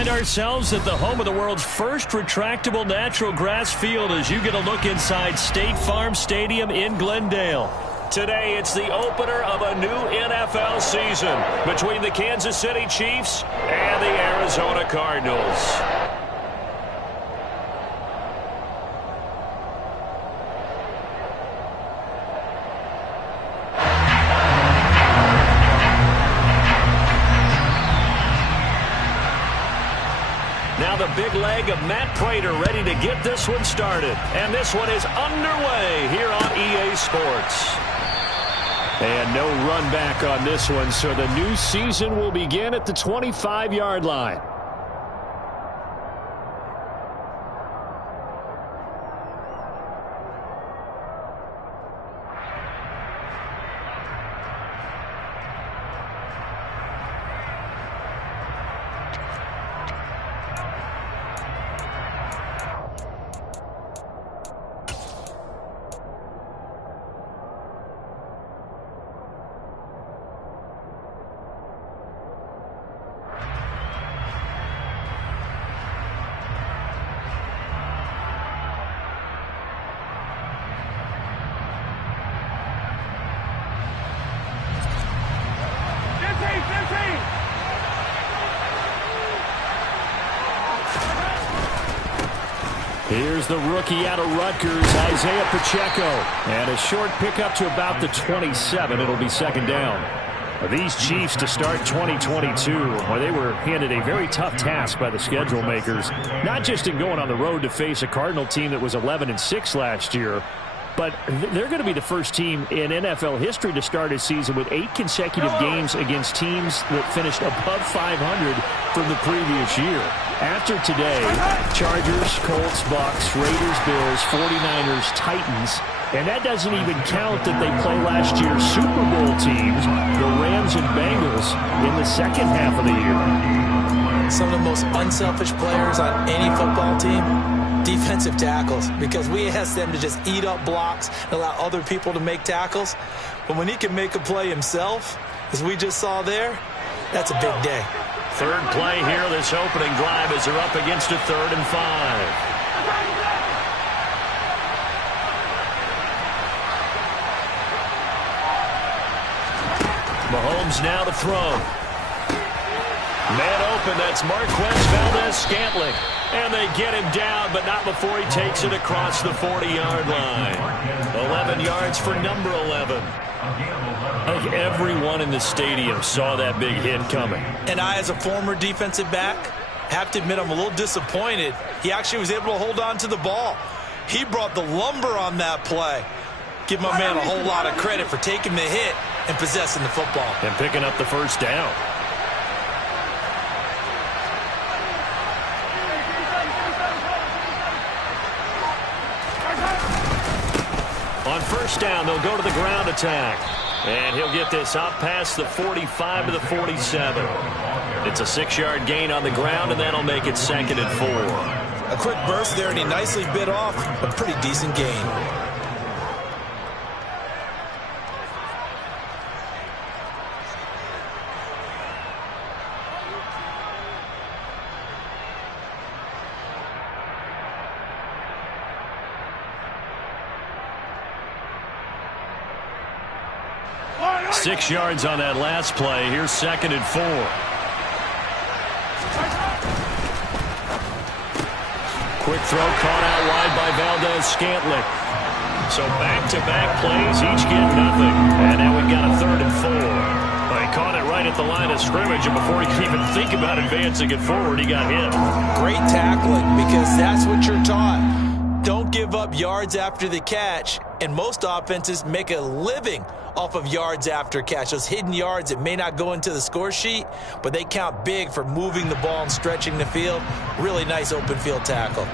find ourselves at the home of the world's first retractable natural grass field as you get a look inside State Farm Stadium in Glendale. Today, it's the opener of a new NFL season between the Kansas City Chiefs and the Arizona Cardinals. Now the big leg of Matt Prater ready to get this one started. And this one is underway here on EA Sports. And no run back on this one, so the new season will begin at the 25-yard line. Here's the rookie out of Rutgers, Isaiah Pacheco. And a short pickup to about the 27. It'll be second down. These Chiefs to start 2022, well, they were handed a very tough task by the schedule makers, not just in going on the road to face a Cardinal team that was 11-6 last year, but they're going to be the first team in NFL history to start a season with 8 consecutive games against teams that finished above 500 from the previous year. After today, Chargers, Colts, Bucks, Raiders, Bills, 49ers, Titans, and that doesn't even count that they play last year's Super Bowl teams, the Rams and Bengals, in the second half of the year. Some of the most unselfish players on any football team, defensive tackles, because we ask them to just eat up blocks and allow other people to make tackles. But when he can make a play himself, as we just saw there, that's a big day. Third play here, this opening drive as they're up against a 3rd and 5. Mahomes now to throw. Man open, that's Marquez Valdez-Scantling. And they get him down, but not before he takes it across the 40-yard line. 11 yards for number 11. I think everyone in the stadium saw that big hit coming. And I, as a former defensive back, have to admit I'm a little disappointed. He actually was able to hold on to the ball. He brought the lumber on that play. Give my man a whole lot of credit for taking the hit and possessing the football. And picking up the first down. On first down, they'll go to the ground attack. And he'll get this out past the 45 to the 47. It's a 6-yard gain on the ground, and that'll make it 2nd and 4. A quick burst there, and he nicely bit off a pretty decent gain. Six yards on that last play. Here's 2nd and 4. Quick throw caught out wide by Valdez-Scantling. So back-to-back plays, each get nothing. And now we've got a 3rd and 4. Well, he caught it right at the line of scrimmage, and before he could even think about advancing it forward, he got hit. Great tackling, because that's what you're taught. Don't give up yards after the catch, and most offenses make a living off of yards after catch. Those hidden yards that may not go into the score sheet, but they count big for moving the ball and stretching the field. Really nice open field tackle.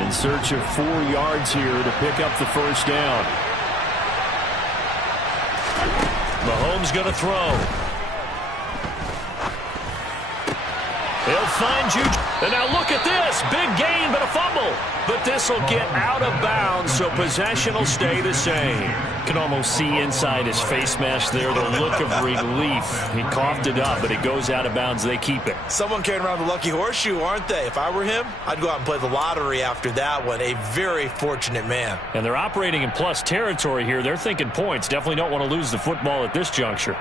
In search of 4 yards here to pick up the first down. Mahomes going to throw. He'll find you. And now look at this. Big gain, but a fumble. But this will get out of bounds, so possession will stay the same. You can almost see inside his face mask there the look of relief. He coughed it up, but it goes out of bounds. They keep it. Someone carrying around the lucky horseshoe, aren't they? If I were him, I'd go out and play the lottery after that one. A very fortunate man. And they're operating in plus territory here. They're thinking points. Definitely don't want to lose the football at this juncture.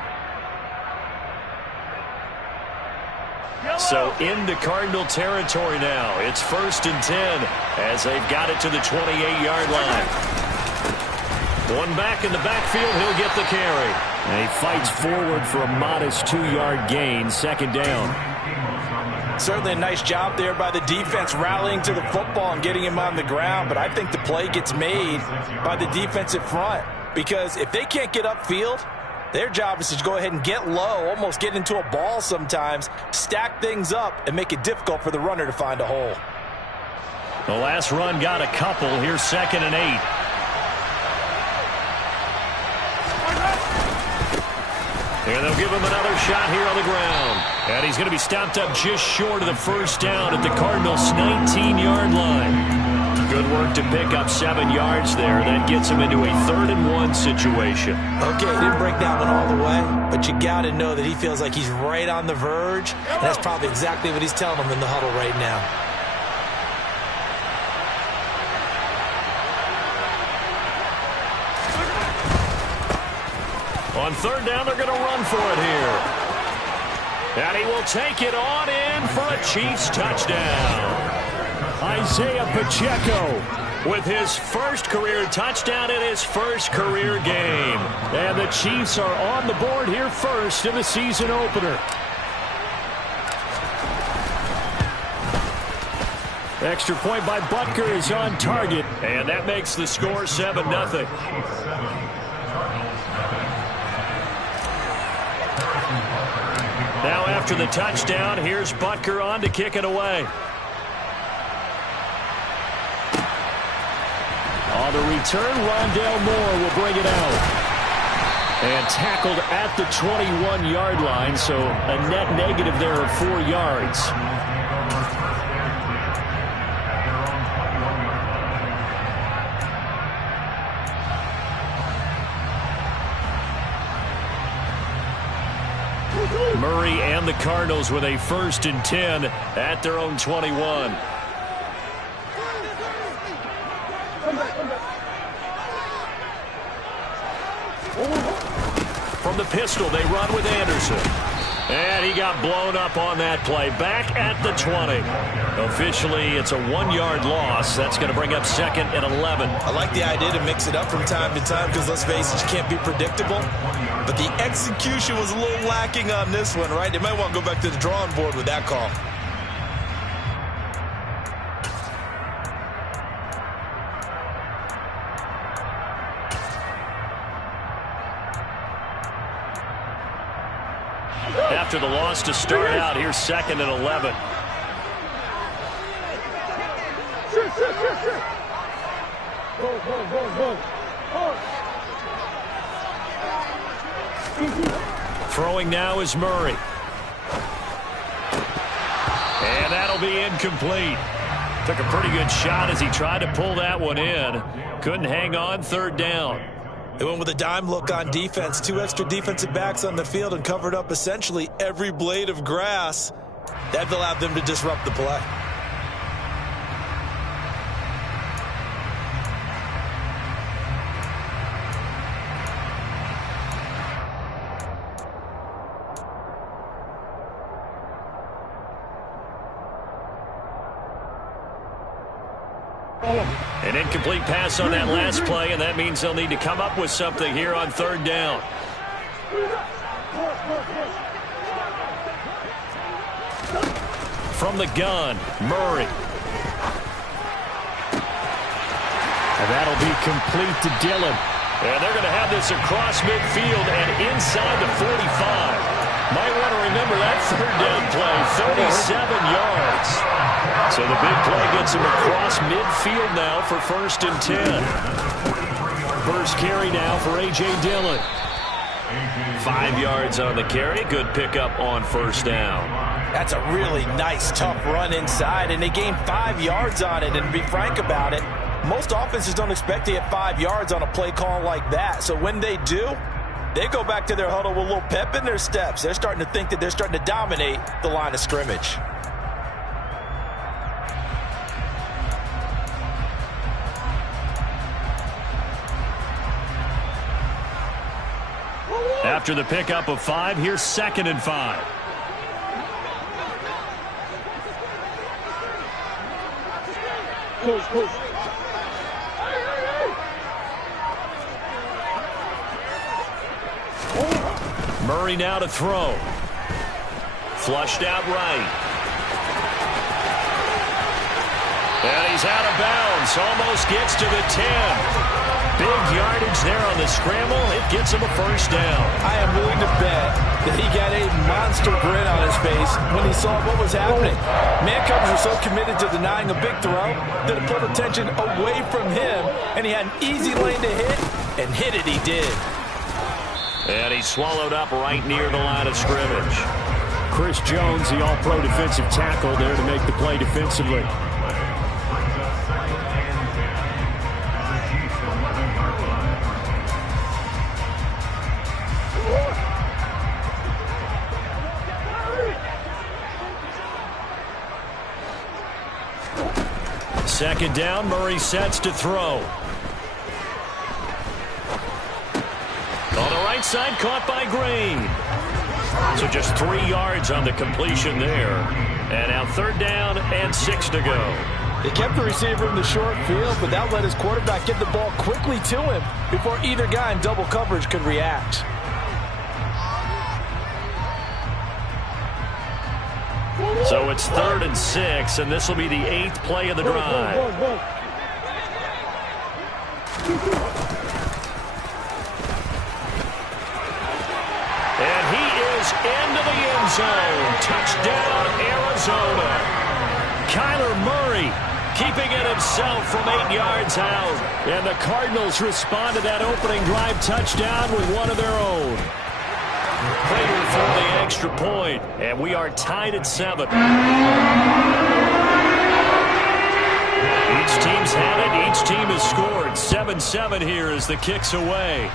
So into Cardinal territory now. It's 1st and 10 as they've got it to the 28-yard line. One back in the backfield, he'll get the carry. And he fights forward for a modest 2-yard gain, 2nd down. Certainly a nice job there by the defense rallying to the football and getting him on the ground, but I think the play gets made by the defensive front because if they can't get upfield, their job is to go ahead and get low, almost get into a ball sometimes, stack things up, and make it difficult for the runner to find a hole. The last run got a couple. Here's 2nd and 8. And they'll give him another shot here on the ground. And he's going to be stopped up just short of the 1st down at the Cardinals' 19-yard line. Good work to pick up 7 yards there. That gets him into a 3rd and 1 situation. Okay, didn't break that one all the way, but you got to know that he feels like he's right on the verge, and that's probably exactly what he's telling them in the huddle right now. On 3rd down, they're going to run for it here. And he will take it on in for a Chiefs touchdown. Isaiah Pacheco with his first career touchdown in his first career game. And the Chiefs are on the board here first in the season opener. Extra point by Butker is on target. And that makes the score 7-0. Now after the touchdown, here's Butker on to kick it away. On the return, Rondale Moore will bring it out. And tackled at the 21-yard line, so a net negative there of 4 yards. Murray and the Cardinals with a 1st and 10 at their own 21. From the pistol, they run with Anderson. And he got blown up on that play. Back at the 20. Officially, it's a 1-yard loss. That's going to bring up 2nd and 11. I like the idea to mix it up from time to time because, let's face it, you can't be predictable. But the execution was a little lacking on this one, right? They might want to go back to the drawing board with that call. After the loss to start out, here's 2nd and 11. Throwing now is Murray. And that'll be incomplete. Took a pretty good shot as he tried to pull that one in. Couldn't hang on, 3rd down. They went with a dime look on defense. 2 extra defensive backs on the field and covered up essentially every blade of grass. That allowed them to disrupt the play. An incomplete pass on that last play, and that means they'll need to come up with something here on 3rd down. From the gun, Murray. And that'll be complete to Dillon. And they're going to have this across midfield and inside the 45. Might want to remember that 3rd down play, 37 yards. So the big play gets him across midfield now for 1st and 10. First carry now for A.J. Dillon. 5 yards on the carry. Good pickup on 1st down. That's a really nice, tough run inside, and they gained 5 yards on it. And to be frank about it, most offenses don't expect to get 5 yards on a play call like that. So when they do, they go back to their huddle with a little pep in their steps. They're starting to think that they're starting to dominate the line of scrimmage. After the pickup of 5, here's 2nd and 5. Murray now to throw. Flushed out right. And he's out of bounds. Almost gets to the 10. Big yardage there on the scramble. It gets him a first down. I am willing to bet that he got a monster grin on his face when he saw what was happening. Man coverage was so committed to denying a big throw that it pulled attention away from him, and he had an easy lane to hit, and hit it he did. And he swallowed up right near the line of scrimmage. Chris Jones, the all-pro defensive tackle, there to make the play defensively. Second down, Murray sets to throw. On the right side, caught by Green. So just 3 yards on the completion there. And now 3rd down and 6 to go. They kept the receiver in the short field, but that let his quarterback get the ball quickly to him before either guy in double coverage could react. So it's 3rd and 6, and this will be the 8th play of the drive. And he is into the end zone. Touchdown, Arizona. Kyler Murray keeping it himself from 8 yards out. And the Cardinals respond to that opening drive touchdown with one of their own. Prater for the extra point, and we are tied at 7. Each team's had it. Each team has scored. 7-7 here as the kick's away.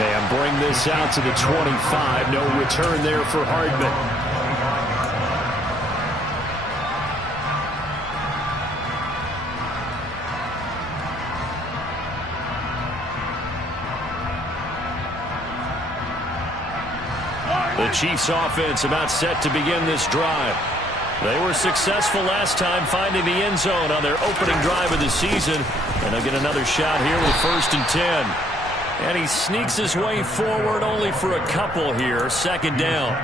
And bring this out to the 25. No return there for Hardman. The Chiefs offense about set to begin this drive. They were successful last time finding the end zone on their opening drive of the season. And they'll get another shot here with 1st and 10. And he sneaks his way forward only for a couple here. 2nd down.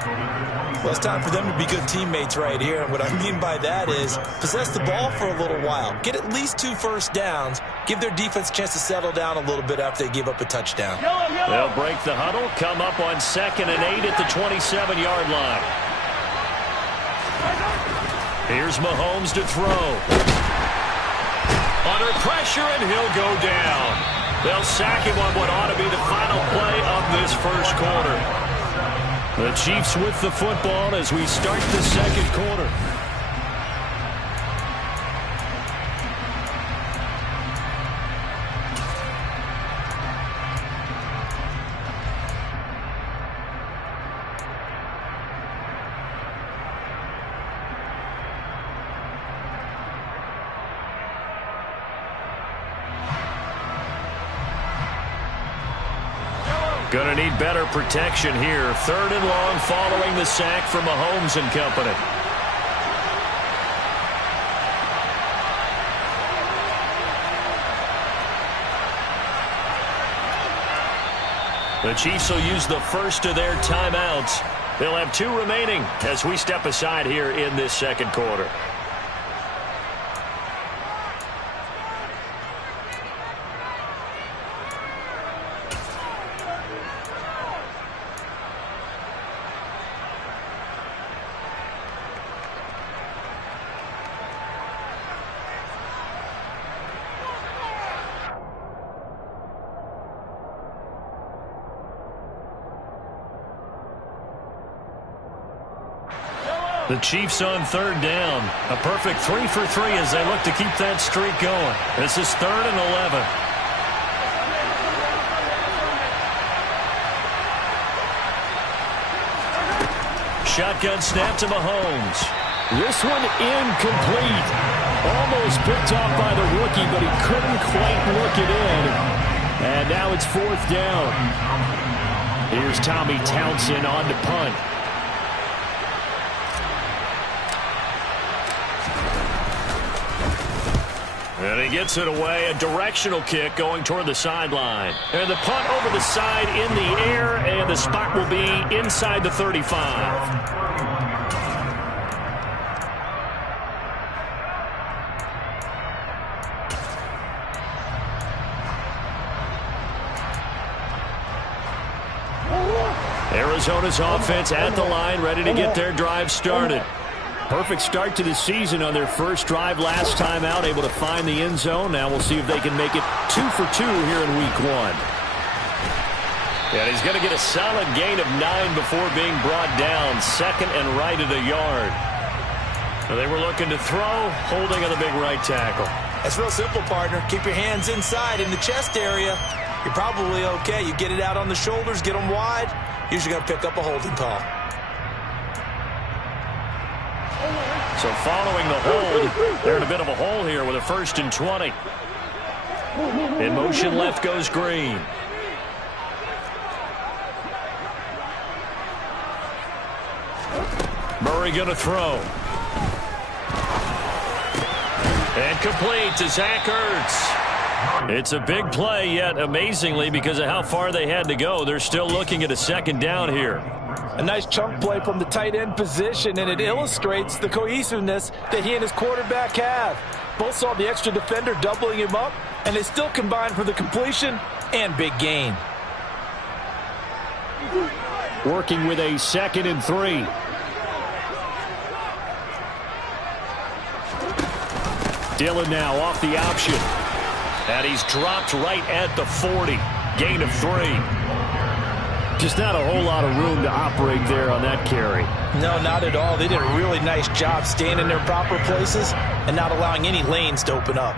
Well, it's time for them to be good teammates right here. And what I mean by that is possess the ball for a little while. Get at least 2 first downs. Give their defense a chance to settle down a little bit after they give up a touchdown. They'll break the huddle, come up on 2nd and 8 at the 27-yard line. Here's Mahomes to throw. Under pressure, and he'll go down. They'll sack him on what ought to be the final play of this first quarter. The Chiefs with the football as we start the 2nd quarter. Going to need better protection here. 3rd and long following the sack from Mahomes and company. The Chiefs will use the first of their timeouts. They'll have 2 remaining as we step aside here in this 2nd quarter. The Chiefs on third down. A perfect 3 for 3 as they look to keep that streak going. This is 3rd and 11. Shotgun snap to Mahomes. This one incomplete. Almost picked off by the rookie, but he couldn't quite look it in. And now it's 4th down. Here's Tommy Townsend on to punt. And he gets it away. A directional kick going toward the sideline. And the punt over the side in the air, and the spot will be inside the 35. Arizona's offense at the line, ready to get their drive started. Perfect start to the season on their first drive last time out, able to find the end zone. Now we'll see if they can make it 2 for 2 here in week 1. And he's going to get a solid gain of 9 before being brought down. 2nd and right at a yard. So they were looking to throw, holding on the big right tackle. That's real simple, partner. Keep your hands inside in the chest area. You're probably okay. You get it out on the shoulders, get them wide. Usually going to pick up a holding call. So following the hold, they're in a bit of a hole here with a 1st and 20. In motion left goes Green. Murray going to throw. And complete to Zach Ertz. It's a big play, yet amazingly, because of how far they had to go, they're still looking at a 2nd down here. A nice chunk play from the tight end position, and it illustrates the cohesiveness that he and his quarterback have. Both saw the extra defender doubling him up, and they still combined for the completion and big gain. Working with a 2nd and 3. Dillon now off the option. And he's dropped right at the 40. Gain of 3. Just not a whole lot of room to operate there on that carry. No, not at all. They did a really nice job staying in their proper places and not allowing any lanes to open up.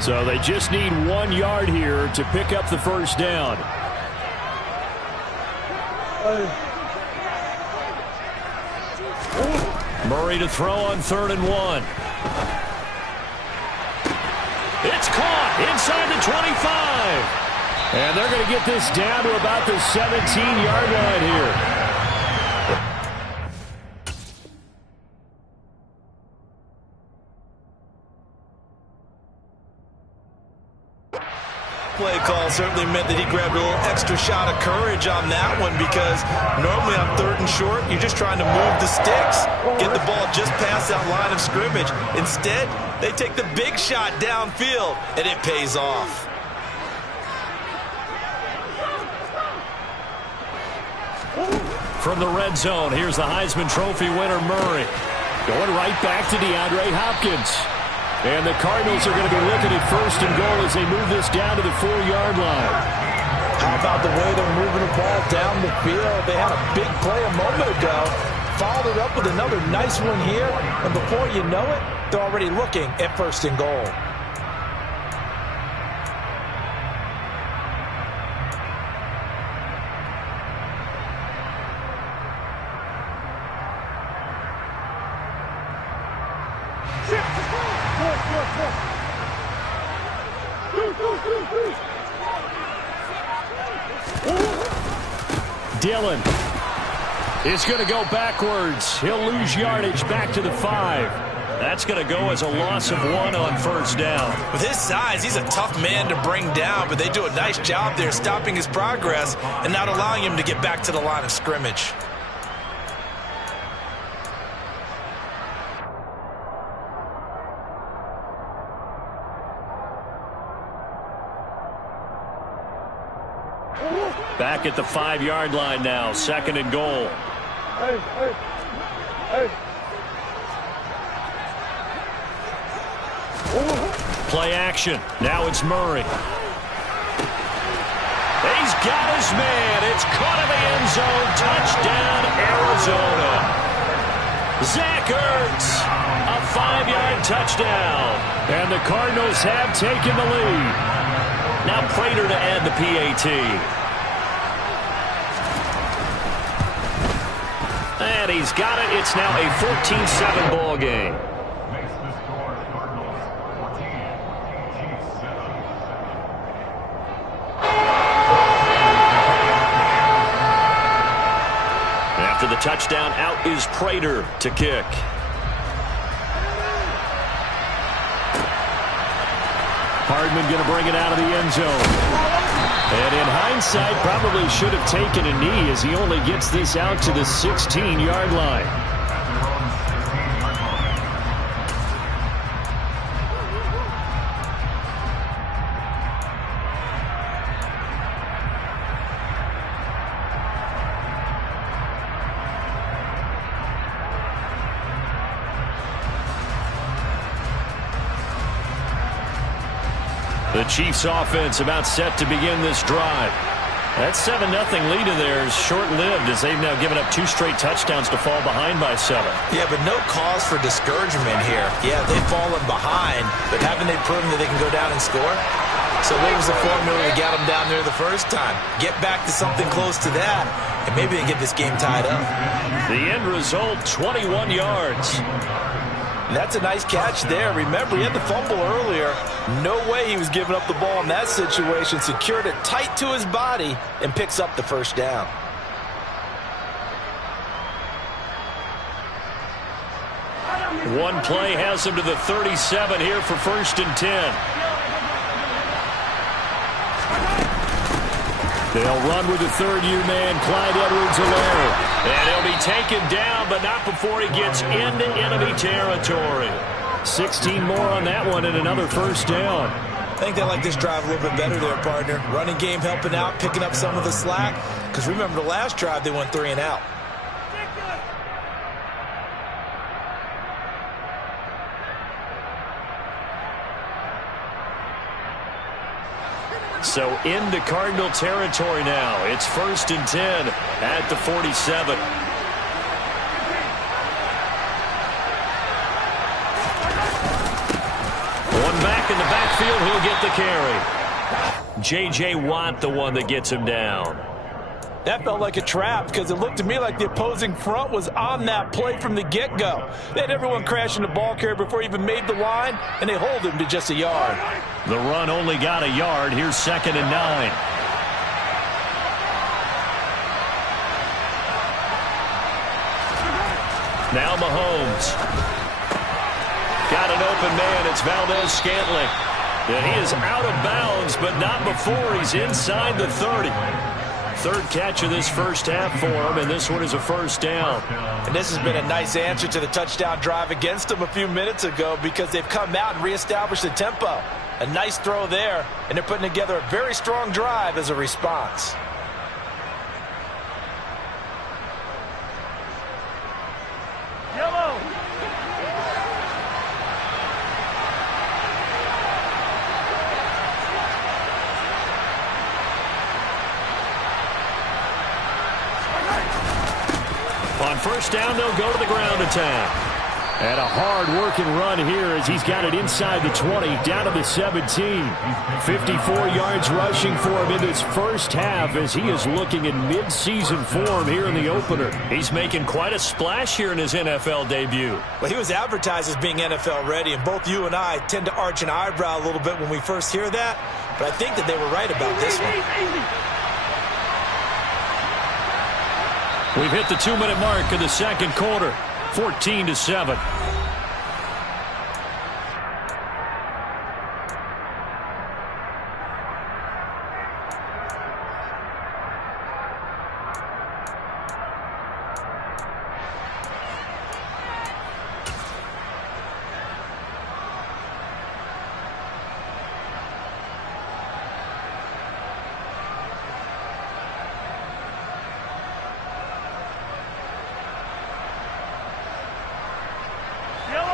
So they just need 1 yard here to pick up the 1st down. Murray to throw on 3rd and 1. It's caught inside the 25. And they're going to get this down to about the 17-yard line here. Play call certainly meant that he grabbed a little extra shot of courage on that one, because normally on 3rd and short, you're just trying to move the sticks, get the ball just past that line of scrimmage. Instead, they take the big shot downfield, and it pays off. From the red zone, here's the Heisman Trophy winner, Murray. Going right back to DeAndre Hopkins. And the Cardinals are going to be looking at 1st and goal as they move this down to the 4-yard line. How about the way they're moving the ball down the field? They had a big play a moment ago. Followed it up with another nice one here. And before you know it, they're already looking at 1st and goal. Dillon is going to go backwards. He'll lose yardage back to the 5. That's going to go as a loss of 1 on 1st down. With his size, he's a tough man to bring down, but they do a nice job there stopping his progress and not allowing him to get back to the line of scrimmage. Back at the 5-yard line now, 2nd and goal. Play action. Now it's Murray. He's got his man. It's caught in the end zone. Touchdown, Arizona. Zach Ertz, a 5-yard touchdown. And the Cardinals have taken the lead. Now Prater to add the PAT. And he's got it. It's now a 14-7 ball game. After the touchdown, out is Prater to kick. Hardman going to bring it out of the end zone. And in hindsight, probably should have taken a knee as he only gets this out to the 16-yard line. The Chiefs offense about set to begin this drive. That 7-0 lead of theirs short-lived as they've now given up 2 straight touchdowns to fall behind by 7. Yeah, but no cause for discouragement here. Yeah, they've fallen behind, but haven't they proven that they can go down and score? So what was the formula that got them down there the first time? Get back to something close to that, and maybe they get this game tied up. The end result, 21 yards. That's a nice catch there. Remember, he had the fumble earlier. No way he was giving up the ball in that situation. Secured it tight to his body and picks up the first down. One play has him to the 37 here for 1st and 10. They'll run with the third-year man, Clyde Edwards-Helaire. And he'll be taken down, but not before he gets into enemy territory. 16 more on that one and another first down. I think they like this drive a little bit better there, partner. Running game helping out, picking up some of the slack. Because remember the last drive, they went 3 and out. So into Cardinal territory now. It's 1st and 10 at the 47. One back in the backfield. He'll get the carry. J.J. Watt, the one that gets him down. That felt like a trap because it looked to me like the opposing front was on that play from the get-go. They had everyone crashing the ball carrier before he even made the line, and they hold him to just a yard. The run only got a yard. Here's 2nd and 9. Now Mahomes. Got an open man. It's Valdez-Scantling. And he is out of bounds, but not before he's inside the 30. 3rd catch of this first half for him, and this one is a first down. And this has been a nice answer to the touchdown drive against them a few minutes ago because they've come out and reestablished the tempo. A nice throw there, and they're putting together a very strong drive as a response. Yellow. On first down, they'll go to the ground attack. And a hard-working run here as he's got it inside the 20, down to the 17. 54 yards rushing for him in this first half as he is looking in mid-season form here in the opener. He's making quite a splash here in his NFL debut. Well, he was advertised as being NFL ready, and both you and I tend to arch an eyebrow a little bit when we first hear that, but I think that they were right about this one. We've hit the 2-minute mark of the second quarter. 14-7.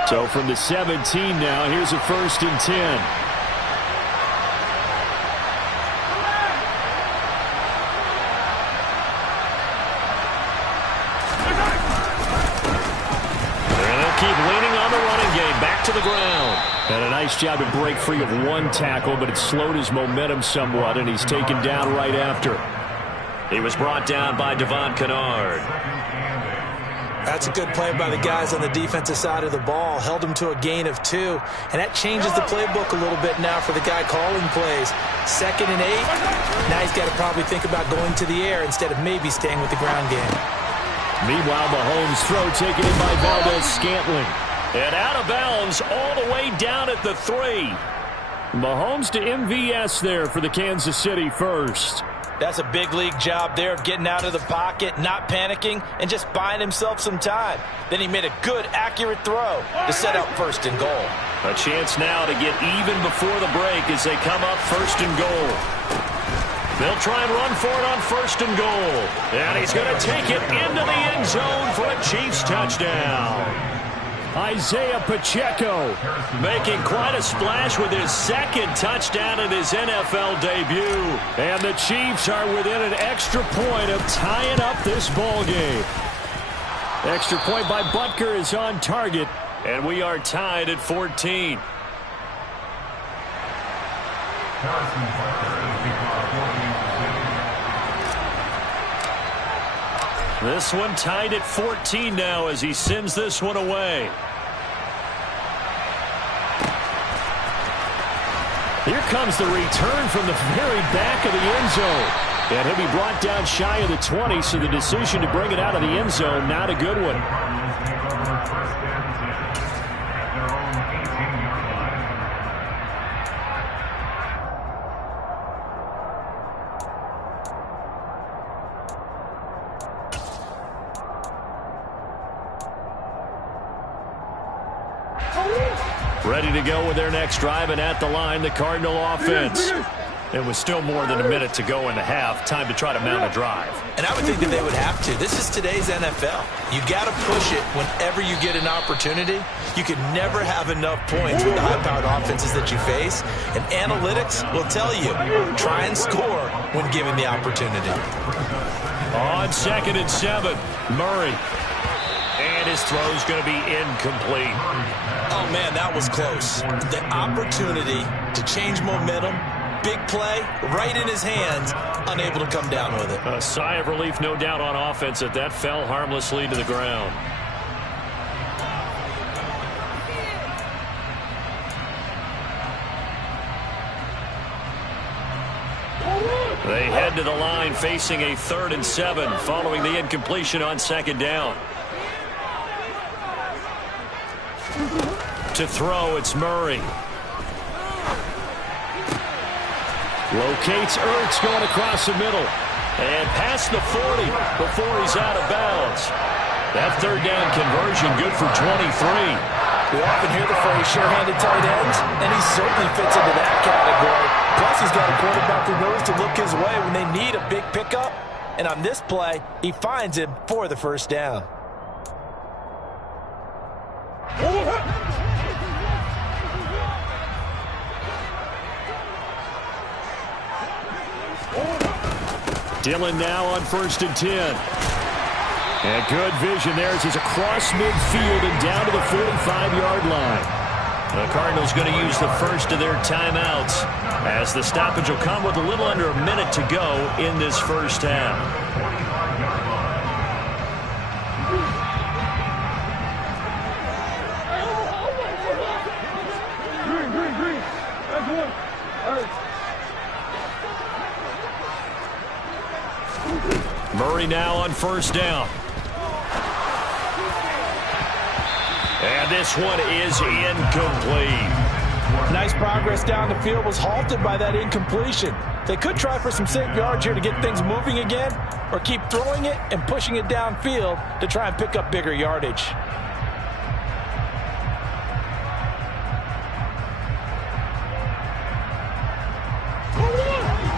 So from the 17 now, here's a 1st and 10. Keep leaning on the running game. Back to the ground. And a nice job to break free of one tackle, but it slowed his momentum somewhat, and he's taken down right after. He was brought down by Devon Kennard. That's a good play by the guys on the defensive side of the ball. Held him to a gain of 2. And that changes the playbook a little bit now for the guy calling plays. 2nd and 8. Now he's got to probably think about going to the air instead of maybe staying with the ground game. Meanwhile, Mahomes' throw taken in by Valdez-Scantling. And out of bounds all the way down at the 3. Mahomes to MVS there for the Kansas City first. That's a big league job there of getting out of the pocket, not panicking, and just buying himself some time. Then he made a good, accurate throw to set up 1st and goal. A chance now to get even before the break as they come up 1st and goal. They'll try and run for it on 1st and goal. And he's going to take it into the end zone for a Chiefs touchdown. Isaiah Pacheco making quite a splash with his 2nd touchdown in his NFL debut. And the Chiefs are within an extra point of tying up this ball game. Extra point by Butker is on target. And we are tied at 14. This one tied at 14 now as he sends this one away. Here comes the return from the very back of the end zone. And he'll be brought down shy of the 20, so the decision to bring it out of the end zone, not a good one. Ready to go with their next drive, and at the line, the Cardinal offense. It was still more than a minute to go in the half. Time to try to mount a drive. And I would think that they would have to. This is today's NFL. You got to push it whenever you get an opportunity. You can never have enough points with the high-powered offenses that you face. And analytics will tell you, try and score when given the opportunity. On 2nd and 7, Murray. And his throw's going to be incomplete. Oh, man, that was close. The opportunity to change momentum, big play, right in his hands, unable to come down with it. A sigh of relief, no doubt, on offense that that fell harmlessly to the ground. They head to the line facing a 3rd and 7 following the incompletion on 2nd down. To throw, it's Murray. Locates Ertz going across the middle. And past the 40 before he's out of bounds. That 3rd down conversion good for 23. We often hear the phrase sure-handed tight ends, and he certainly fits into that category. Plus, he's got a quarterback who knows to look his way when they need a big pickup. And on this play, he finds him for the 1st down. Dillon now on 1st and 10. And good vision there as he's across midfield and down to the 45-yard line. The Cardinals going to use the first of their timeouts as the stoppage will come with a little under a minute to go in this 1st half. Murray now on 1st down. And this one is incomplete. Nice progress down the field, was halted by that incompletion. They could try for some safe yards here to get things moving again, or keep throwing it and pushing it downfield to try and pick up bigger yardage.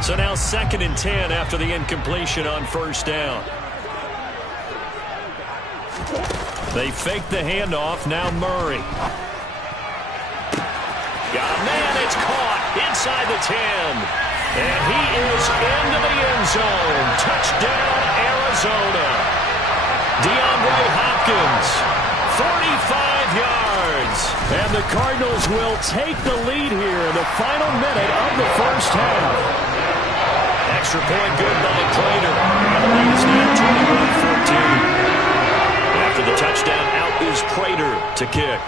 So now 2nd and 10 after the incompletion on 1st down. They fake the handoff. Now Murray. Got a man. It's caught inside the 10. And he is into the end zone. Touchdown, Arizona. DeAndre Hopkins, 45 yards. And the Cardinals will take the lead here in the final minute of the first half. Extra point good by Prater. And the lead is now 21-14. After the touchdown, out is Prater to kick.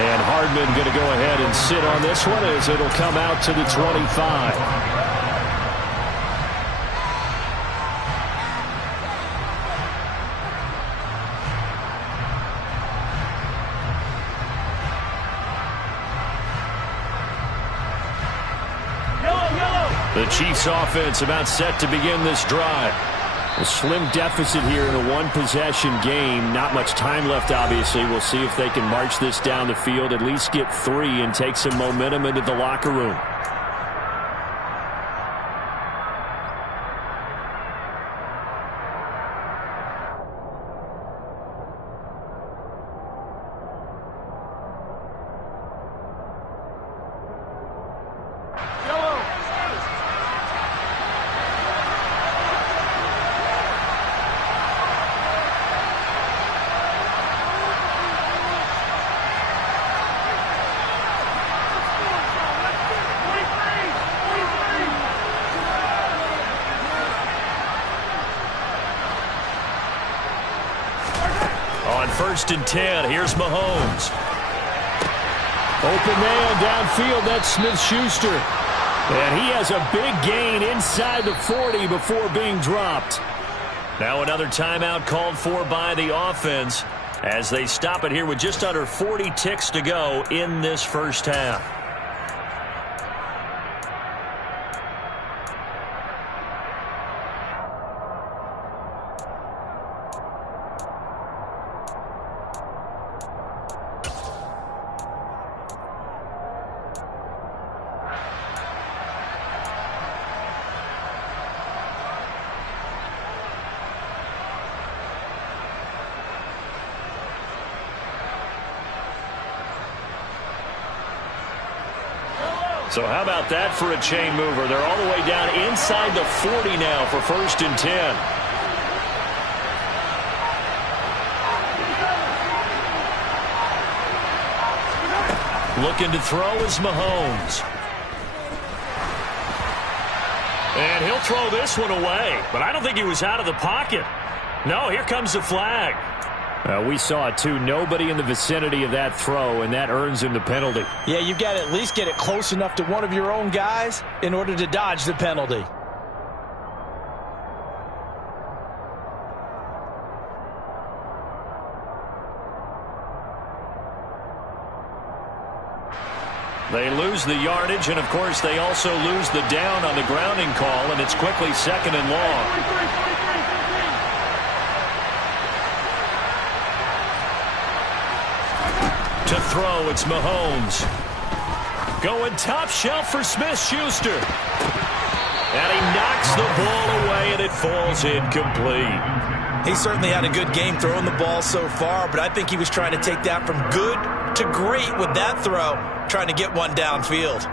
And Hardman going to go ahead and sit on this one as it'll come out to the 25. The Chiefs offense about set to begin this drive. A slim deficit here in a one-possession game. Not much time left, obviously. We'll see if they can march this down the field, at least get 3 and take some momentum into the locker room. First and 10. Here's Mahomes. Open man downfield. That's Smith-Schuster. And he has a big gain inside the 40 before being dropped. Now another timeout called for by the offense as they stop it here with just under 40 ticks to go in this first half. So how about that for a chain mover? They're all the way down inside the 40 now for first and 10. Looking to throw is Mahomes. And he'll throw this one away, but I don't think he was out of the pocket. No, here comes the flag. We saw it too. Nobody in the vicinity of that throw, and that earns him the penalty. Yeah, you've got to at least get it close enough to one of your own guys in order to dodge the penalty. They lose the yardage, and of course they also lose the down on the grounding call, and it's quickly second and long. To throw, it's Mahomes. Going top shelf for Smith-Schuster. And he knocks the ball away, and it falls incomplete. He certainly had a good game throwing the ball so far, but I think he was trying to take that from good to great with that throw, trying to get one downfield.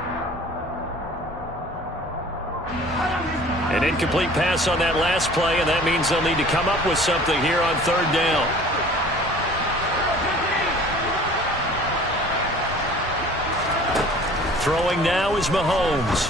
An incomplete pass on that last play, and that means they'll need to come up with something here on third down. Throwing now is Mahomes.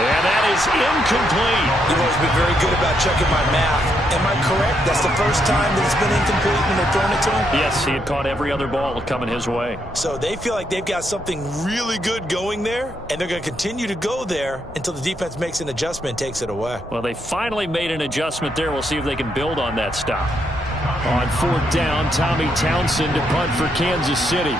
And that is incomplete. You've always been very good about checking my math. Am I correct? That's the first time that it's been incomplete when they're throwing it to him? Yes, he had caught every other ball coming his way. So they feel like they've got something really good going there, and they're going to continue to go there until the defense makes an adjustment and takes it away. Well, they finally made an adjustment there. We'll see if they can build on that stop. On fourth down, Tommy Townsend to punt for Kansas City.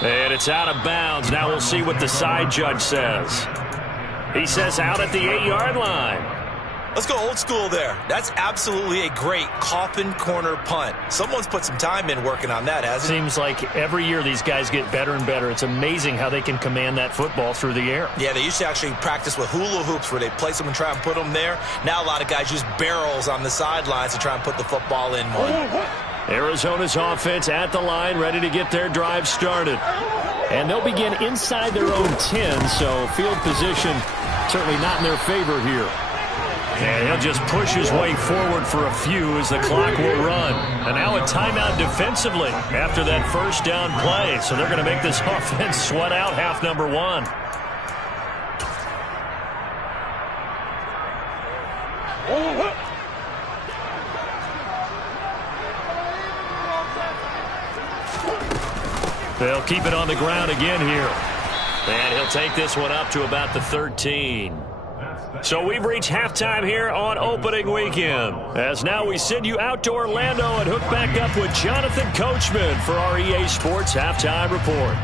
And it's out of bounds. Now we'll see what the side judge says. He says out at the 8-yard line. Let's go old school there. That's absolutely a great coffin corner punt. Someone's put some time in working on that, hasn't it? Seems like every year these guys get better and better. It's amazing how they can command that football through the air. Yeah, they used to actually practice with hula hoops where they place them and try and put them there. Now a lot of guys use barrels on the sidelines to try and put the football in one. Arizona's offense at the line, ready to get their drive started. And they'll begin inside their own 10, so field position certainly not in their favor here. And he'll just push his way forward for a few as the clock will run. And now a timeout defensively after that first down play. So they're going to make this offense sweat out half number one. They'll keep it on the ground again here. And he'll take this one up to about the 13. So we've reached halftime here on opening weekend. As now we send you out to Orlando and hook back up with Jonathan Coachman for our EA Sports Halftime Report.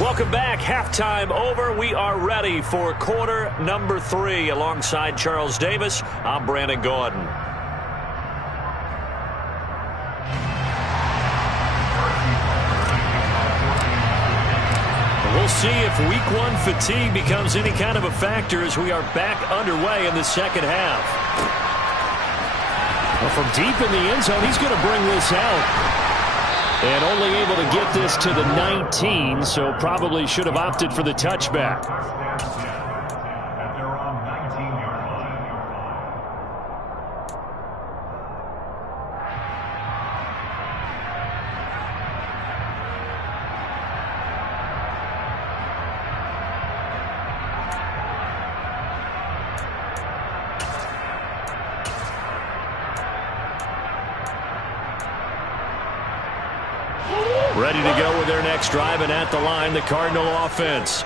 Welcome back. Halftime over. We are ready for quarter number 3. Alongside Charles Davis, I'm Brandon Gordon. We'll see if week 1 fatigue becomes any kind of a factor as we are back underway in the second half. Well, from deep in the end zone, he's going to bring this out. And only able to get this to the 19, so probably should have opted for the touchback. Ready to go with their next drive, and at the line, the Cardinal offense.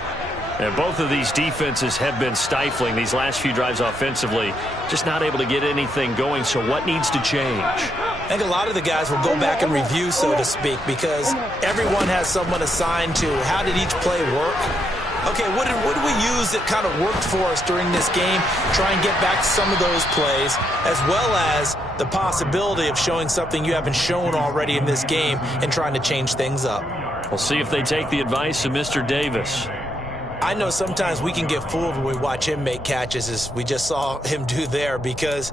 And both of these defenses have been stifling these last few drives offensively. Just not able to get anything going, so what needs to change? I think a lot of the guys will go back and review, so to speak, because everyone has someone assigned to how did each play work. Okay, what did we use that kind of worked for us during this game? Try and get back to some of those plays, as well as the possibility of showing something you haven't shown already in this game and trying to change things up. We'll see if they take the advice of Mr. Davis. I know sometimes we can get fooled when we watch him make catches, as we just saw him do there, because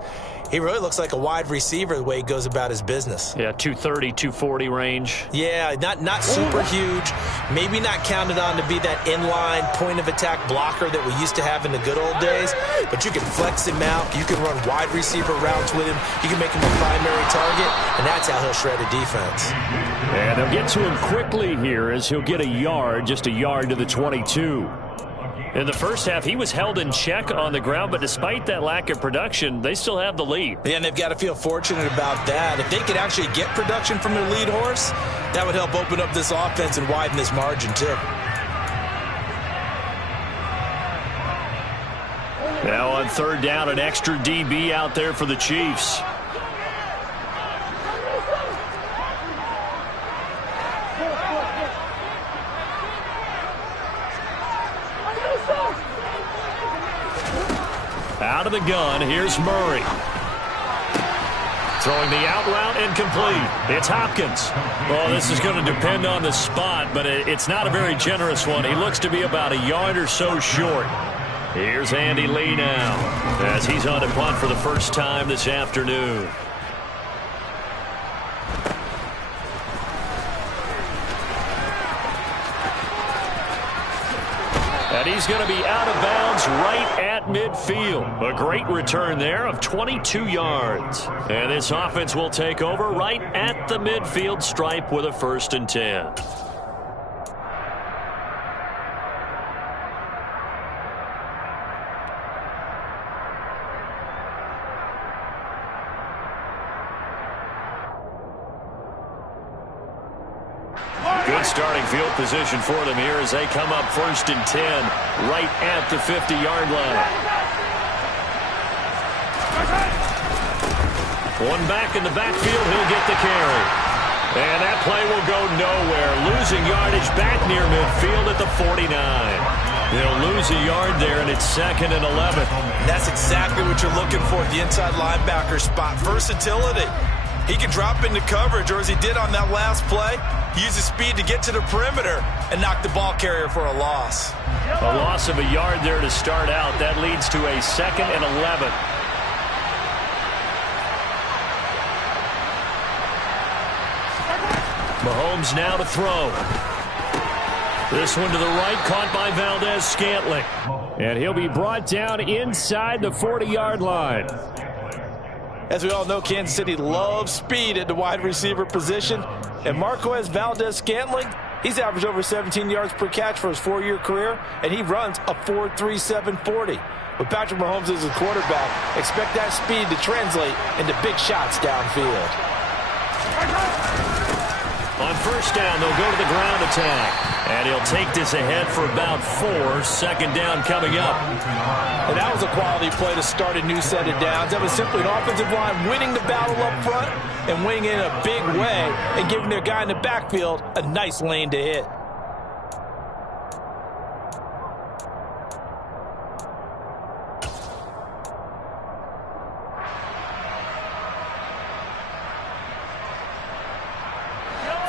he really looks like a wide receiver the way he goes about his business. Yeah, 230, 240 range. Yeah, not super huge. Maybe not counted on to be that inline point-of-attack blocker that we used to have in the good old days. But you can flex him out. You can run wide receiver routes with him. You can make him a primary target, and that's how he'll shred a defense. And they'll get to him quickly here as he'll get a yard, just a yard to the 22. In the first half, he was held in check on the ground, but despite that lack of production, they still have the lead. Yeah, and they've got to feel fortunate about that. If they could actually get production from their lead horse, that would help open up this offense and widen this margin, too. Now on third down, an extra DB out there for the Chiefs. Out of the gun, here's Murray. Throwing the out route incomplete. It's Hopkins. Well, this is going to depend on the spot, but it's not a very generous one. He looks to be about a yard or so short. Here's Andy Lee now as he's on to punt for the first time this afternoon. And he's going to be out of bounds right at midfield. A great return there of 22 yards. And this offense will take over right at the midfield stripe with a 1st and 10. Good starting field position for them here as they come up 1st and 10 right at the 50-yard line. One back in the backfield, he'll get the carry. And that play will go nowhere. Losing yardage back near midfield at the 49. They'll lose a yard there, and it's 2nd and 11. That's exactly what you're looking for at the inside linebacker spot. Versatility. He can drop into coverage, or as he did on that last play, use his speed to get to the perimeter and knock the ball carrier for a loss. A loss of a yard there to start out. That leads to a 2nd and 11. Mahomes now to throw. This one to the right, caught by Valdez-Scantling. And he'll be brought down inside the 40-yard line. As we all know, Kansas City loves speed at the wide receiver position. And Marquez Valdez-Scantling, he's averaged over 17 yards per catch for his 4-year career, and he runs a 4.37 40. With Patrick Mahomes as a quarterback, expect that speed to translate into big shots downfield. On first down, they'll go to the ground attack. And he'll take this ahead for about 4. 2nd down coming up. And that was a quality play to start a new set of downs. That was simply an offensive line winning the battle up front and winning in a big way and giving their guy in the backfield a nice lane to hit.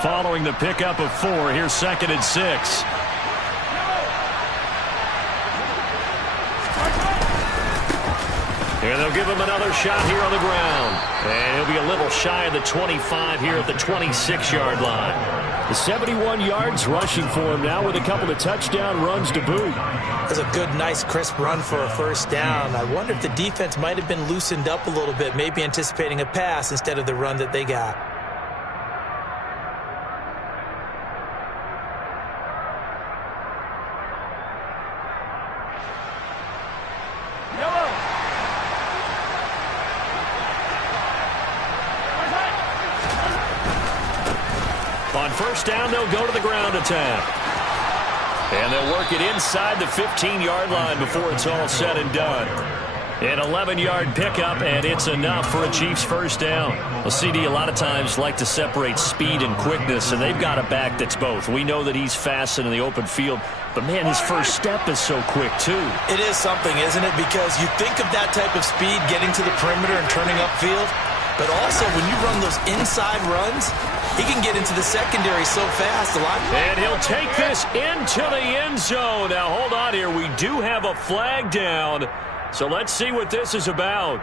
Following the pickup of 4, here's 2nd and 6. And they'll give him another shot here on the ground. And he'll be a little shy of the 25 here at the 26-yard line. The 71 yards rushing for him now with a couple of touchdown runs to boot. That's a good, nice, crisp run for a first down. I wonder if the defense might have been loosened up a little bit, maybe anticipating a pass instead of the run that they got. On first down, they'll go to the ground attack. And they'll work it inside the 15-yard line before it's all said and done. An 11-yard pickup, and it's enough for a Chiefs first down. Well, CD a lot of times like to separate speed and quickness, and they've got a back that's both. We know that he's fast in the open field, but, man, his first step is so quick, too. It is something, isn't it? Because you think of that type of speed getting to the perimeter and turning upfield, but also when you run those inside runs, he can get into the secondary so fast. And he'll take this into the end zone. Now, hold on here. We do have a flag down. So let's see what this is about.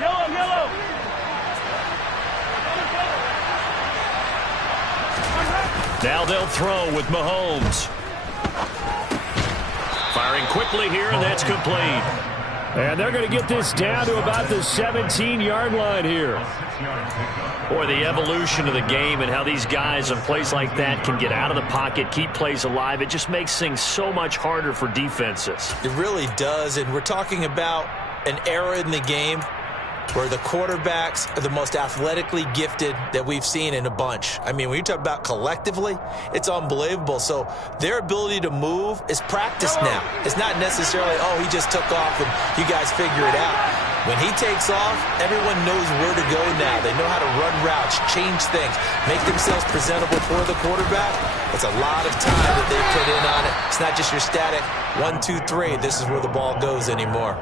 Yellow. Now they'll throw with Mahomes. Firing quickly here, and that's complete. And they're going to get this down to about the 17-yard line here. Boy, the evolution of the game and how these guys in plays like that can get out of the pocket, keep plays alive, it just makes things so much harder for defenses. It really does, and we're talking about an era in the game where the quarterbacks are the most athletically gifted that we've seen in a bunch. I mean, when you talk about collectively, it's unbelievable. So their ability to move is practiced now. It's not necessarily, oh, he just took off and you guys figure it out. When he takes off, everyone knows where to go now. They know how to run routes, change things, make themselves presentable for the quarterback. It's a lot of time that they put in on it. It's not just your static 1, 2, 3. This is where the ball goes anymore.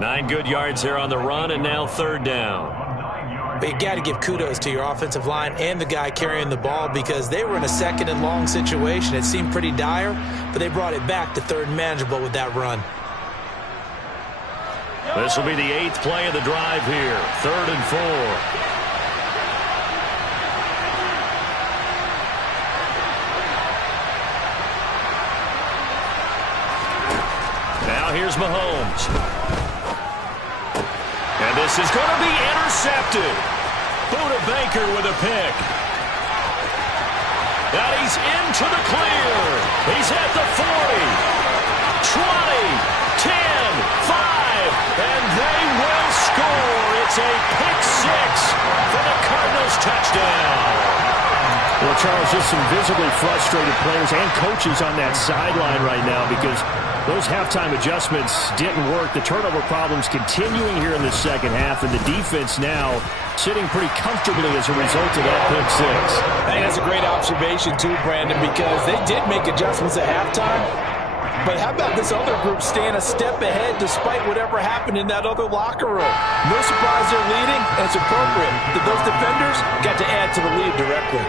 9 good yards there on the run, and now 3rd down. But you got to give kudos to your offensive line and the guy carrying the ball because they were in a 2nd and long situation. It seemed pretty dire, but they brought it back to 3rd and manageable with that run. This will be the 8th play of the drive here. 3rd and 4. Now here's Mahomes. And this is going to be intercepted. Buda Baker with a pick. And he's into the clear. He's at the 40, 20, 10, 5, and they will score. It's a pick 6 for the Cardinals touchdown. Well, Charles, just some visibly frustrated players and coaches on that sideline right now because those halftime adjustments didn't work. The turnover problems continuing here in the second half, and the defense now sitting pretty comfortably as a result of that pick six. I think that's a great observation too, Brandon, because they did make adjustments at halftime. But how about this other group staying a step ahead despite whatever happened in that other locker room? No surprise they're leading, and it's appropriate that those defenders got to add to the lead directly.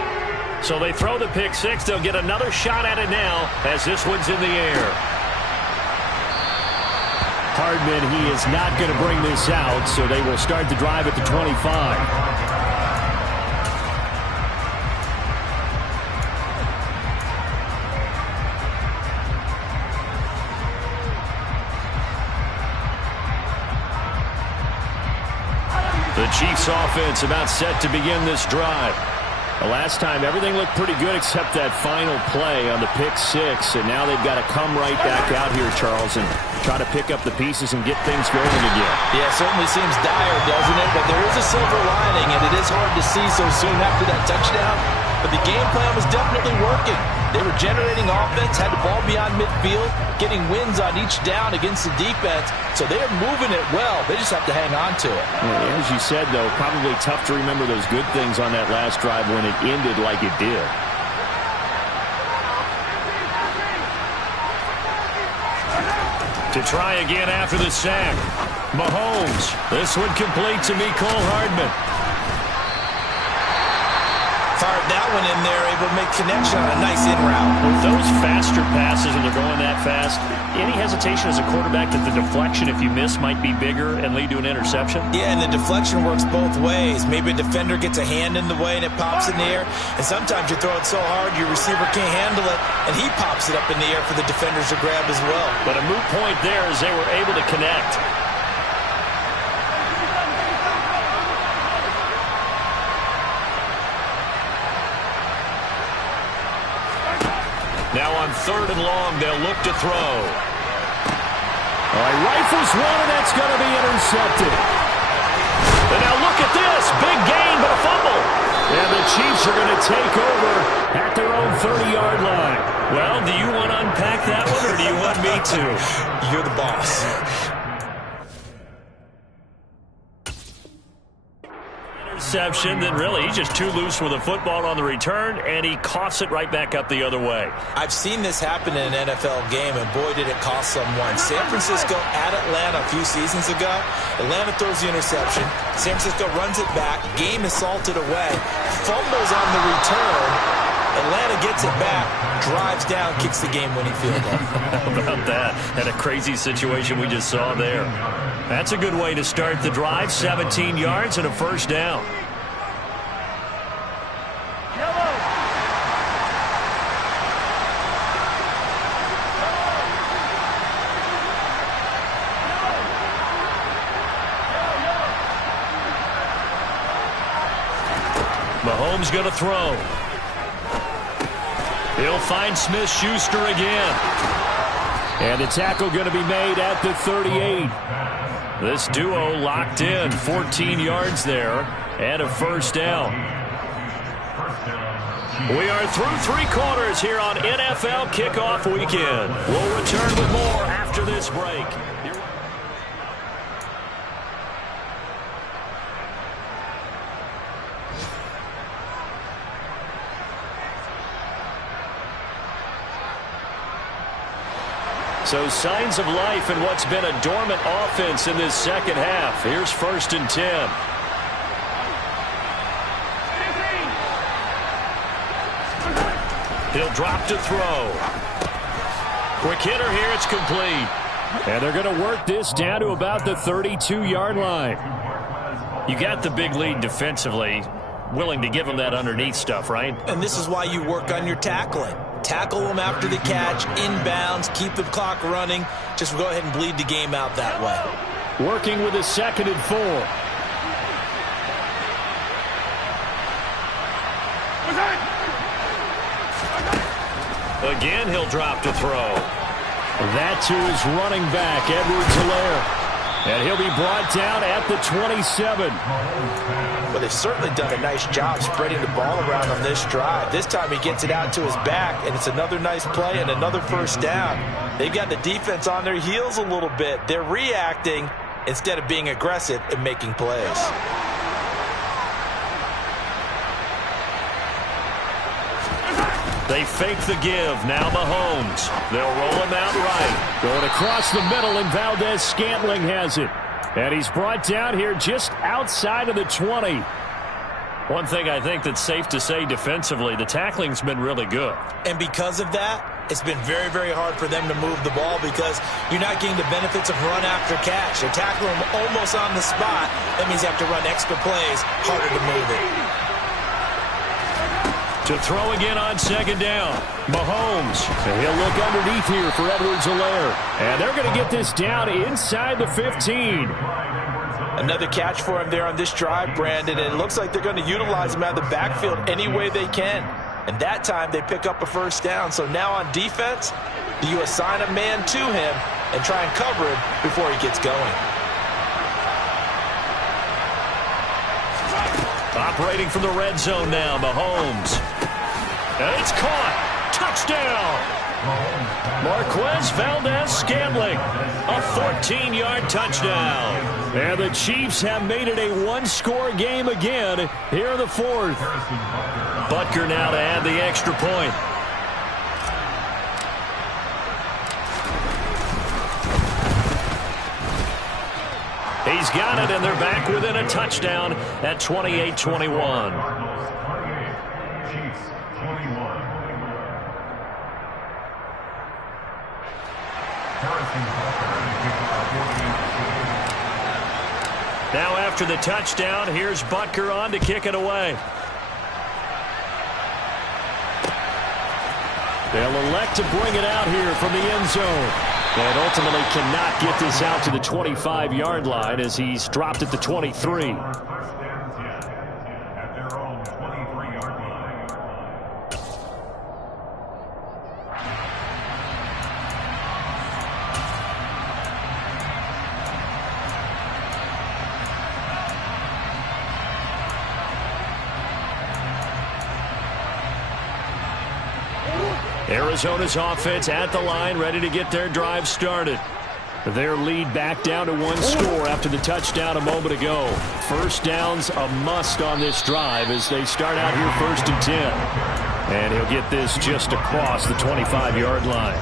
So they throw the pick six. They'll get another shot at it now as this one's in the air. Hardman, he is not going to bring this out, so they will start the drive at the 25. The Chiefs offense about set to begin this drive. The last time everything looked pretty good except that final play on the pick six, and now they've got to come right back out here, Charles, and try to pick up the pieces and get things going again. Yeah, it certainly seems dire, doesn't it? But there is a silver lining, and it is hard to see so soon after that touchdown. But the game plan was definitely working. They were generating offense, had the ball beyond midfield, getting wins on each down against the defense. So they are moving it well. They just have to hang on to it. Yeah, as you said, though, probably tough to remember those good things on that last drive when it ended like it did. To try again after the sack. Mahomes. This one complete to Mecole Hardman. Fired that one in there, able to make connection on a nice in route. With those faster passes and they're going that fast, any hesitation as a quarterback that the deflection, if you miss, might be bigger and lead to an interception? Yeah, and the deflection works both ways. Maybe a defender gets a hand in the way and it pops in the air. And sometimes you throw it so hard your receiver can't handle it, and he pops it up in the air for the defenders to grab as well. But a moot point there as they were able to connect. Now on 3rd and long, they'll look to throw. All right, rifles one, and that's going to be intercepted. And now look at this. Big gain, but a fumble. And the Chiefs are going to take over at their own 30-yard line. Well, do you want to unpack that one, or do you want me to? You're the boss. Interception, then really he's just too loose with a football on the return, and he coughs it right back up the other way. I've seen this happen in an NFL game, and boy, did it cost someone. San Francisco at Atlanta a few seasons ago. Atlanta throws the interception. San Francisco runs it back. Game is salted away. Fumbles on the return. Atlanta gets it back, drives down, kicks the game-winning field goal. How about that? And a crazy situation we just saw there. That's a good way to start the drive. 17 yards and a first down. Mahomes going to throw. He'll find Smith-Schuster again. And the tackle going to be made at the 38. This duo locked in. 14 yards there and a first down. We are through 3 quarters here on NFL Kickoff Weekend. We'll return with more after this break. So signs of life in what's been a dormant offense in this second half. Here's 1st and 10. He'll drop to throw. Quick hitter here, it's complete. And they're going to work this down to about the 32-yard line. You got the big lead defensively, willing to give them that underneath stuff, right? And this is why you work on your tackling. Tackle them after the catch, inbounds, keep the clock running. Just go ahead and bleed the game out that way. Working with a 2nd and 4. Again, he'll drop to throw. That to his running back, Edwards-Helaire. And he'll be brought down at the 27. Well, they've certainly done a nice job spreading the ball around on this drive. This time he gets it out to his back, and it's another nice play and another first down. They've got the defense on their heels a little bit. They're reacting instead of being aggressive and making plays. They fake the give. Now Mahomes. They'll roll him out right. Going across the middle, and Valdez-Scantling has it. And he's brought down here just outside of the 20. One thing I think that's safe to say defensively, the tackling's been really good. And because of that, it's been very, very hard for them to move the ball because you're not getting the benefits of run after catch. They're tackling them almost on the spot. That means you have to run extra plays, harder to move it. To throw again on second down. Mahomes. And he'll look underneath here for Edwards-Helaire. And they're going to get this down inside the 15. Another catch for him there on this drive, Brandon. And it looks like they're going to utilize him out of the backfield any way they can. And that time they pick up a first down. So now on defense, do you assign a man to him and try and cover him before he gets going? Operating from the red zone now, Mahomes. And it's caught. Touchdown. Marquez Valdez-Scantling. A 14-yard touchdown. And the Chiefs have made it a one-score game again here in the fourth. Butker now to add the extra point. He's got it, and they're back within a touchdown at 28-21. Now after the touchdown, here's Butker on to kick it away. They'll elect to bring it out here from the end zone. And ultimately cannot get this out to the 25-yard line as he's dropped at the 23. Arizona's offense at the line, ready to get their drive started. Their lead back down to one score after the touchdown a moment ago. First down's a must on this drive as they start out here 1st and 10. And he'll get this just across the 25-yard line.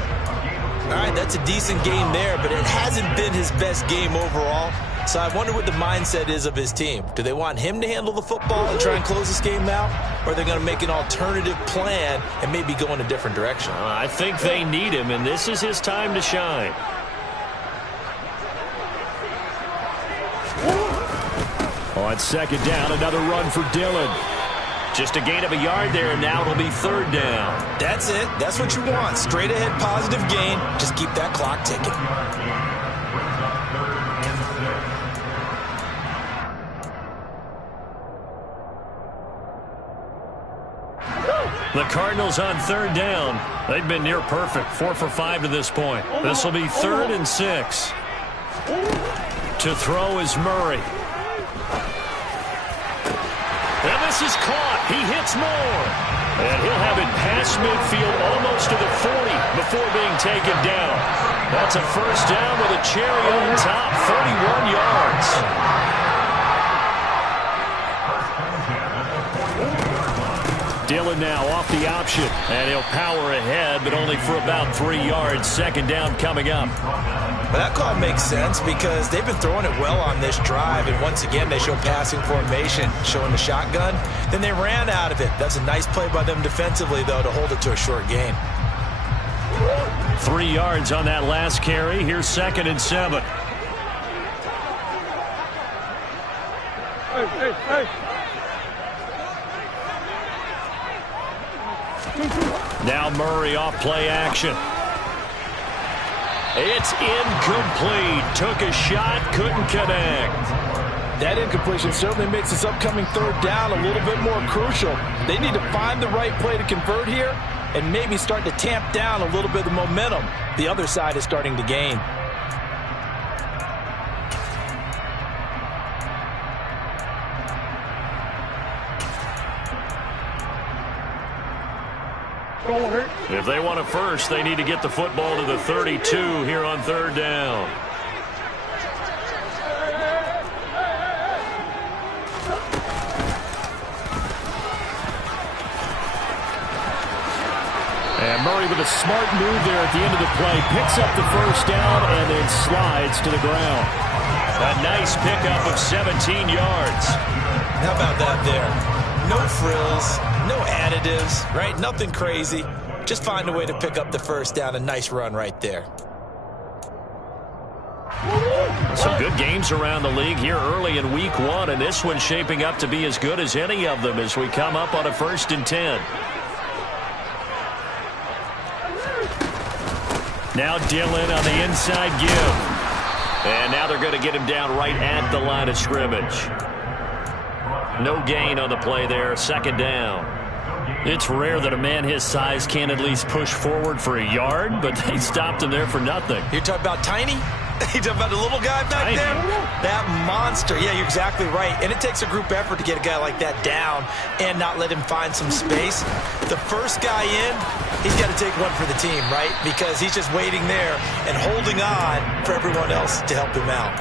All right, that's a decent game there, but it hasn't been his best game overall. So I wonder what the mindset is of his team. Do they want him to handle the football and try and close this game out? Or are they going to make an alternative plan and maybe go in a different direction? I think they need him, and this is his time to shine. On second down, another run for Dillon. Just a gain of a yard there, and now it'll be 3rd down. That's it. That's what you want. Straight ahead positive gain. Just keep that clock ticking. The Cardinals on 3rd down. They've been near perfect, 4 for 5 to this point. This will be 3rd and 6. To throw is Murray. And this is caught. He hits Moore. And he'll have it past midfield almost to the 40 before being taken down. That's a first down with a cherry on top, 31 yards. Dillon now off the option, and he'll power ahead, but only for about 3 yards. Second down coming up. But that call makes sense because they've been throwing it well on this drive, and once again they show passing formation, showing the shotgun. Then they ran out of it. That's a nice play by them defensively, though, to hold it to a short gain. 3 yards on that last carry. Here's 2nd and 7. Hey. Now Murray off play action. It's incomplete. Took a shot, couldn't connect. That incompletion certainly makes this upcoming 3rd down a little bit more crucial. They need to find the right play to convert here and maybe start to tamp down a little bit of momentum the other side is starting to gain. If they want a first, they need to get the football to the 32 here on 3rd down. And Murray with a smart move there at the end of the play. Picks up the first down and then slides to the ground. A nice pickup of 17 yards. How about that there? No frills, no additives, right? Nothing crazy. Just find a way to pick up the first down. A nice run right there. Some good games around the league here early in week 1, and this one's shaping up to be as good as any of them as we come up on a 1st and 10. Now Dillon on the inside give. And now they're going to get him down right at the line of scrimmage. No gain on the play there. 2nd down. It's rare that a man his size can't at least push forward for a yard, but they stopped him there for nothing. You're talking about Tiny? You're talking about the little guy back Tiny. there? That monster. Yeah, you're exactly right. And it takes a group effort to get a guy like that down and not let him find some space. The first guy in, he's got to take one for the team, right? Because he's just waiting there and holding on for everyone else to help him out.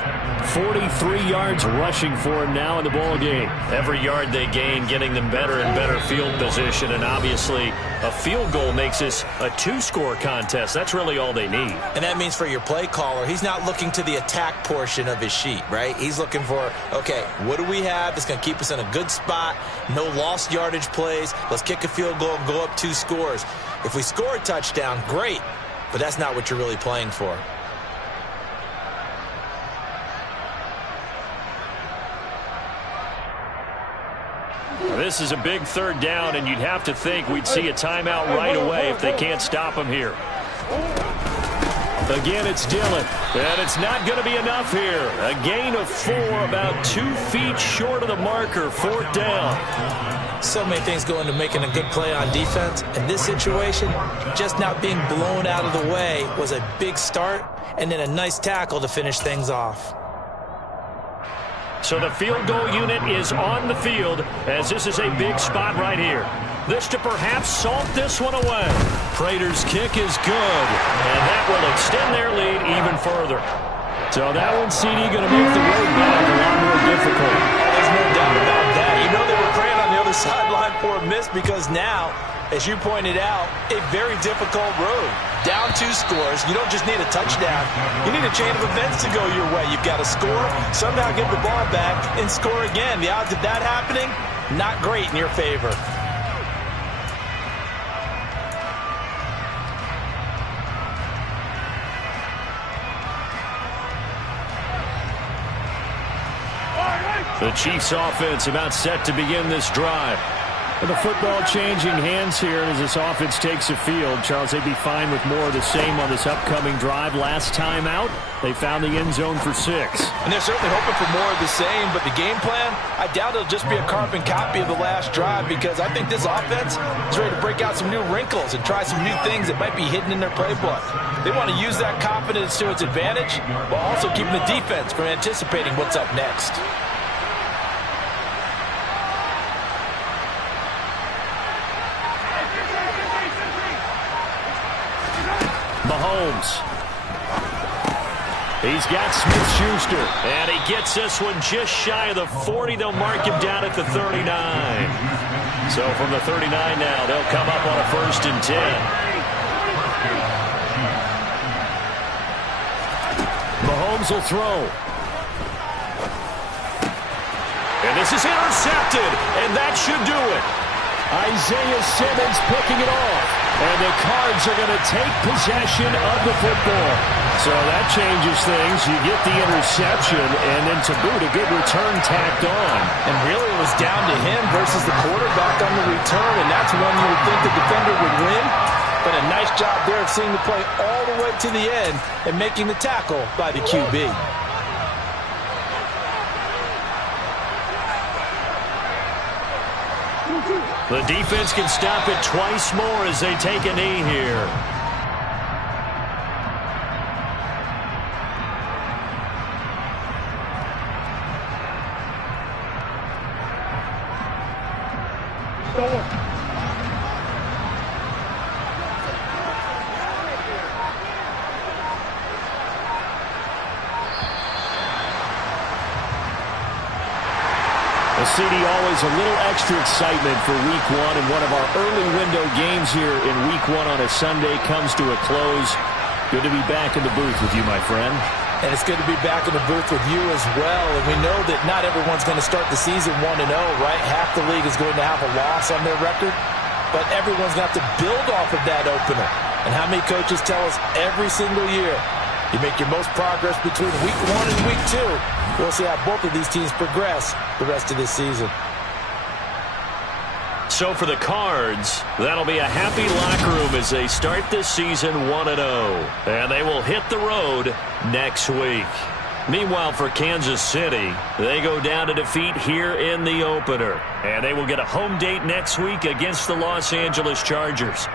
43 yards rushing for him now in the ball game. Every yard they gain getting them better and better field position, and obviously a field goal makes this a 2-score contest. That's really all they need. And that means for your play caller, he's not looking to the attack portion of his sheet, right? He's looking for, okay, what do we have that's going to keep us in a good spot? No lost yardage plays. Let's kick a field goal and go up 2 scores. If we score a touchdown, great, but that's not what you're really playing for. This is a big 3rd down, and you'd have to think we'd see a timeout right away if they can't stop him here. Again, it's Dillon. And it's not going to be enough here. A gain of 4, about 2 feet short of the marker. 4th down. So many things go into making a good play on defense. In this situation, just not being blown out of the way was a big start, and then a nice tackle to finish things off. So the field goal unit is on the field as this is a big spot right here. This to perhaps salt this one away. Prater's kick is good. And that will extend their lead even further. So that one, CD, going to make the road back a lot more difficult. There's no doubt about that. You know they were praying on the other sideline for a miss because now, as you pointed out, a very difficult road. Down 2 scores. You don't just need a touchdown. You need a chain of events to go your way. You've got to score, somehow get the ball back, and score again. The odds of that happening, not great in your favor. The Chiefs offense about set to begin this drive. And the football changing hands here as this offense takes the field. Charles, they'd be fine with more of the same on this upcoming drive. Last time out, they found the end zone for 6. And they're certainly hoping for more of the same, but the game plan, I doubt it'll just be a carbon copy of the last drive because I think this offense is ready to break out some new wrinkles and try some new things that might be hidden in their playbook. They want to use that confidence to its advantage while also keeping the defense from anticipating what's up next. Mahomes. He's got Smith-Schuster. And he gets this one just shy of the 40. They'll mark him down at the 39. So from the 39 now, they'll come up on a 1st and 10. Mahomes will throw. And this is intercepted, and that should do it. Isaiah Simmons picking it off. And the Cards are going to take possession of the football. So that changes things. You get the interception, and then to boot, a good return tacked on. And really it was down to him versus the quarterback on the return, and that's one you would think the defender would win. But a nice job there of seeing the play all the way to the end and making the tackle by the QB. The defense can stop it twice more as they take a knee here. Well, CD, always a little extra excitement for Week 1, and one of our early window games here in Week 1 on a Sunday comes to a close. Good to be back in the booth with you, my friend. And it's good to be back in the booth with you as well. And we know that not everyone's going to start the season 1-0, right? Half the league is going to have a loss on their record. But everyone's going to have to build off of that opener. And how many coaches tell us every single year, you make your most progress between Week 1 and Week 2. We'll see how both of these teams progress the rest of this season. So for the Cards, that'll be a happy locker room as they start this season 1-0. And they will hit the road next week. Meanwhile, for Kansas City, they go down to defeat here in the opener. And they will get a home date next week against the Los Angeles Chargers.